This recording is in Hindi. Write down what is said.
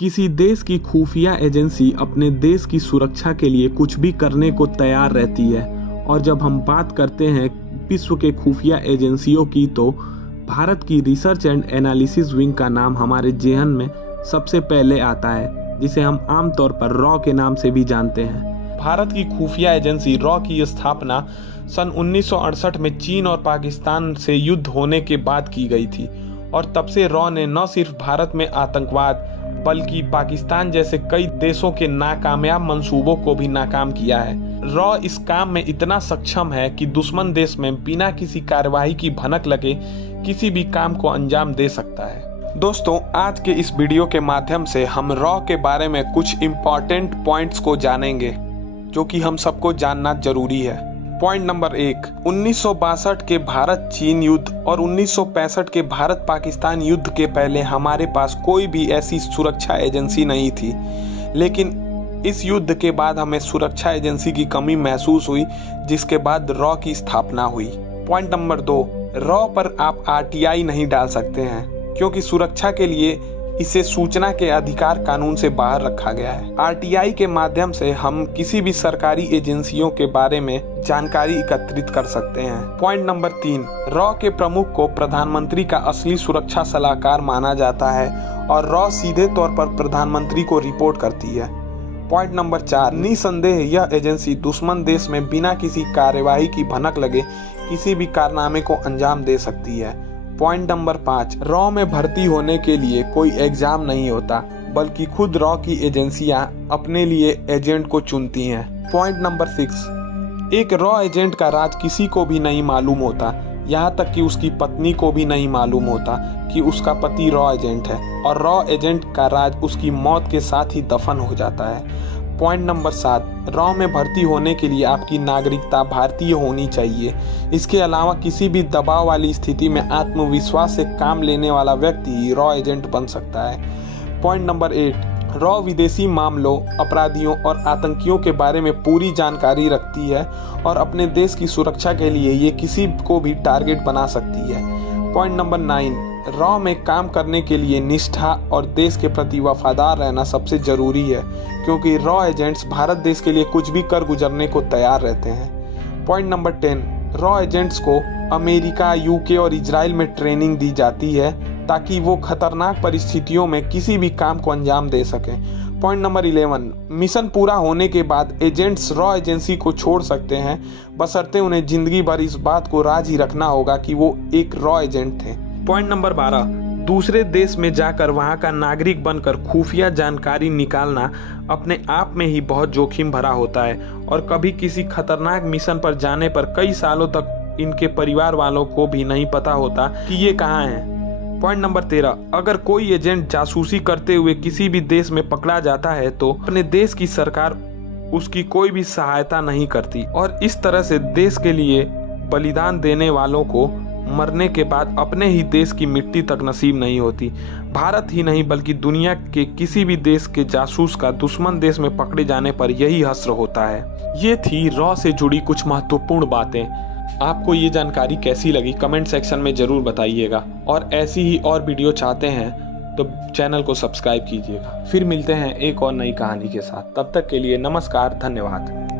किसी देश की खुफिया एजेंसी अपने देश की सुरक्षा के लिए कुछ भी करने को तैयार रहती है। और जब हम बात करते हैं विश्व के खुफिया एजेंसियों की, तो भारत की रिसर्च एंड एनालिसिस विंग का नाम हमारे जेहन में सबसे पहले आता है, जिसे हम आमतौर पर रॉ के नाम से भी जानते हैं। भारत की खुफिया एजेंसी रॉ की स्थापना सन 1968 में चीन और पाकिस्तान से युद्ध होने के बाद की गई थी, और तब से रॉ ने न सिर्फ भारत में आतंकवाद बल्कि पाकिस्तान जैसे कई देशों के नाकामयाब मंसूबों को भी नाकाम किया है। रॉ इस काम में इतना सक्षम है कि दुश्मन देश में बिना किसी कार्यवाही की भनक लगे किसी भी काम को अंजाम दे सकता है। दोस्तों, आज के इस वीडियो के माध्यम से हम रॉ के बारे में कुछ इम्पॉर्टेंट पॉइंट्स को जानेंगे जो कि हम सबको जानना जरूरी है। पॉइंट नंबर 1, 1962 के भारत चीन युद्ध और 1965 के भारत पाकिस्तान युद्ध के पहले हमारे पास कोई भी ऐसी सुरक्षा एजेंसी नहीं थी, लेकिन इस युद्ध के बाद हमें सुरक्षा एजेंसी की कमी महसूस हुई, जिसके बाद रॉ की स्थापना हुई। पॉइंट नंबर 2, रॉ पर आप RTI नहीं डाल सकते हैं, क्योंकि सुरक्षा के लिए इसे सूचना के अधिकार कानून से बाहर रखा गया है। RTI के माध्यम से हम किसी भी सरकारी एजेंसियों के बारे में जानकारी एकत्रित कर सकते हैं। पॉइंट नंबर 3, रॉ के प्रमुख को प्रधानमंत्री का असली सुरक्षा सलाहकार माना जाता है और रॉ सीधे तौर पर प्रधानमंत्री को रिपोर्ट करती है। पॉइंट नंबर 4, निसंदेह यह एजेंसी दुश्मन देश में बिना किसी कार्यवाही की भनक लगे किसी भी कारनामे को अंजाम दे सकती है। पॉइंट नंबर 5, रॉ में भर्ती होने के लिए कोई एग्जाम नहीं होता, बल्कि खुद रॉ की एजेंसियां अपने लिए एजेंट को चुनती हैं। पॉइंट नंबर 6, एक रॉ एजेंट का राज किसी को भी नहीं मालूम होता, यहाँ तक कि उसकी पत्नी को भी नहीं मालूम होता कि उसका पति रॉ एजेंट है, और रॉ एजेंट का राज उसकी मौत के साथ ही दफन हो जाता है। पॉइंट नंबर 7, रॉ में भर्ती होने के लिए आपकी नागरिकता भारतीय होनी चाहिए। इसके अलावा किसी भी दबाव वाली स्थिति में आत्मविश्वास से काम लेने वाला व्यक्ति ही रॉ एजेंट बन सकता है। पॉइंट नंबर 8, रॉ विदेशी मामलों, अपराधियों और आतंकियों के बारे में पूरी जानकारी रखती है और अपने देश की सुरक्षा के लिए ये किसी को भी टारगेट बना सकती है। पॉइंट नंबर 9, रॉ में काम करने के लिए निष्ठा और देश के प्रति वफादार रहना सबसे जरूरी है, क्योंकि रॉ एजेंट्स भारत देश के लिए कुछ भी कर गुजरने को तैयार रहते हैं। पॉइंट नंबर 10, रॉ एजेंट्स को अमेरिका, UK और इजराइल में ट्रेनिंग दी जाती है ताकि वो खतरनाक परिस्थितियों में किसी भी काम को अंजाम दे सकें। पॉइंट नंबर 11, मिशन पूरा होने के बाद एजेंट्स रॉ एजेंसी को छोड़ सकते हैं, बशर्ते उन्हें जिंदगी भर इस बात को राज ही रखना होगा कि वो एक रॉ एजेंट थे। पॉइंट नंबर 12, दूसरे देश में जाकर वहां का नागरिक बनकर खुफिया जानकारी निकालना अपने आप में ही बहुत जोखिम भरा होता है, और कभी किसी खतरनाक मिशन पर जाने पर कई सालों तक इनके परिवार वालों को भी नहीं पता होता कि ये कहाँ हैं। पॉइंट नंबर 13, अगर कोई एजेंट जासूसी करते हुए किसी भी देश में पकड़ा जाता है तो अपने देश की सरकार उसकी कोई भी सहायता नहीं करती, और इस तरह से देश के लिए बलिदान देने वालों को मरने के बाद अपने ही देश की मिट्टी तक नसीब नहीं होती। भारत ही नहीं बल्कि दुनिया के किसी भी देश के जासूस का दुश्मन देश में पकड़े जाने पर यही हश्र होता है। ये थी रॉ से जुड़ी कुछ महत्वपूर्ण बातें। आपको ये जानकारी कैसी लगी कमेंट सेक्शन में जरूर बताइएगा, और ऐसी ही और वीडियो चाहते हैं तो चैनल को सब्सक्राइब कीजिएगा। फिर मिलते हैं एक और नई कहानी के साथ, तब तक के लिए नमस्कार, धन्यवाद।